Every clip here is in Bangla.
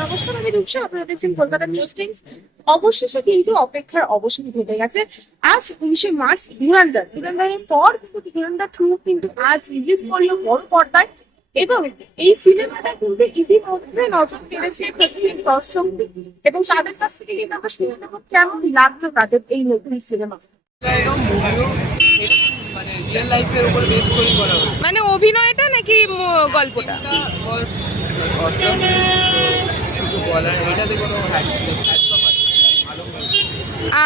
নমস্কার, আমি রূপসা, আপনারা দেখছেন কলকাতা নিউজ টাইমস। অবশেষে কিন্তু অপেক্ষার অবসান ঘটে গেছে। আজ 19শে মার্চ ধুরন্ধরের পর ধুরন্ধর 2 কিন্তু আজ রিলিজ করলো বড় পর্দায়, এবং এই সিনেমাটা কিন্তু ইতিমধ্যে নজর কেড়েছে প্রত্যেক দর্শক, এবং তাদের কাছ থেকে কিন্তু আমরা শুনে নেব কেমন লাগলো তাদের এই নতুন সিনেমা। মানে অভিনয়টা নাকি গল্পটা?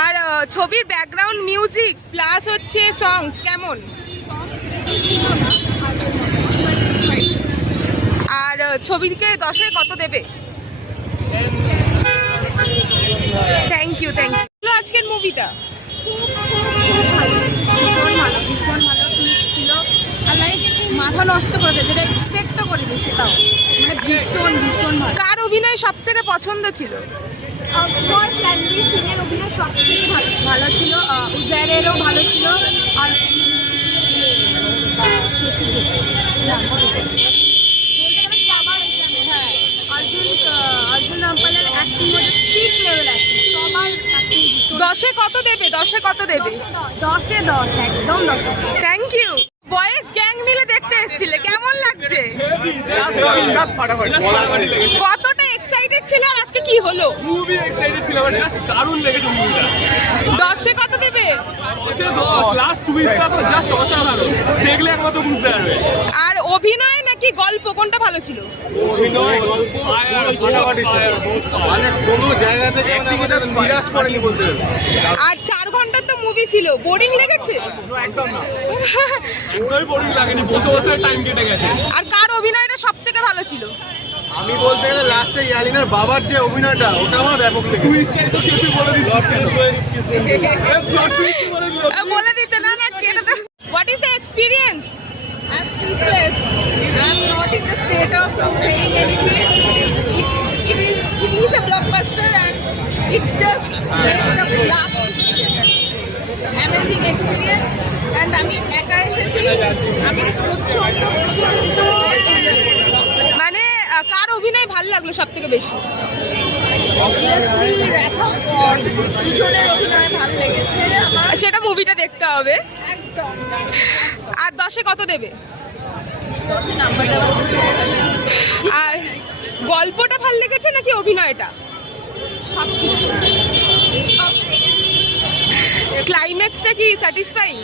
আর ছবির ব্যাকগ্রাউন্ড মিউজিক প্লাস হচ্ছে সংস কেমন? আর ছবিকে 10-এ কত দেবে? থ্যাংক ইউ আজকের মুভিটা ভীষণ ভালো টুইস্ট ছিল। আর লাইক মাথা নষ্ট করে দেয়, যেটা এক্সপেক্টও করিনি সেটাও, মানে ভীষণ ভালো। কার অভিনয় সব থেকে পছন্দ ছিল? অফকোর্স রণবীর সিং এর অভিনয় সব থেকে ভালো ছিল, উজাইরেরও ভালো ছিল, আর অর্জুন রামপালের অ্যাক্টিং হচ্ছে পিক লেভেল অ্যাক্টিং, সবার অ্যাক্টিং। 10-এ কত দেবে? 10-এ কত দেবে? 10-এ 10, একদম 10। Thank you. বয়েজ গ্যাং মিলে দেখতে এসেছিলে, কেমন লাগছে? কতটা এক্সাইটেড ছিল, আর আজকে কি হলো? খুবই এক্সাইটেড ছিল, জাস্ট দারুণ লেগেছে মুভিটা। 10-এ কত দেবে? 10-এ 10। লাস্ট টুইস্টটা তো জাস্ট অসাধারণ, দেখলে একমাত্র বুঝতে পারবে। আর অভিনয় নাকি গল্প, কোনটা ভালো ছিল? অভিনয়, গল্প ফাটাফাটি ছিল, মানে কোনো জায়গা থেকে নিরাশ করেনি বলতে হবে। আর 4 ঘন্টার তো মুভি ছিল, বোরিং লেগেছে? একদম না, একদমই বোরিং লাগেনি, বসে বসে টাইম কেটে গেছে। আর কার অভিনয়টা সব থেকে ভালো ছিল? আমি বলতে গেলে লাস্টে ইয়ালিনের বাবার যে অভিনয়টা, ওটা আমার ব্যাপক লেগেছে। টুইস্টের তো তুই বলে দিচ্ছিস কেন? প্লট টুইস্ট বলে দিল। বলে দিতে না কেন? What is the experience? I'm speechless. I'm not in the state of saying anything. It is a blockbuster, and it just makes the last amazing experience. And আমি একা এসেছি, আমি প্রচন্ড enjoy করেছি। মানে কার অভিনয় ভালো লাগলো সব থেকে বেশি? Obviously রেখা পর দুজনের অভিনয় ভালো লেগেছে আমার, সেটা মুভিটা দেখতে হবে। একদম। আর 10-এ কত দেবে? 10-এ নাম্বার দেওয়ার কোনো জায়গা নেই। আর গল্পটা ভালো লেগেছে নাকি অভিনয়টা? সবকিছু ক্লাইম্যাক্সটা কি স্যাটিসফাইং?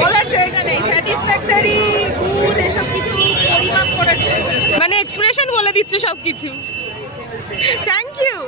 বলার জায়গা নেই, স্যাটিসফ্যাক্টরি, গুড, এসব কিছু পরিমাপ করার চেষ্টা। মানে এক্সপ্রেশন বলে দিচ্ছে সবকিছু। Thank you.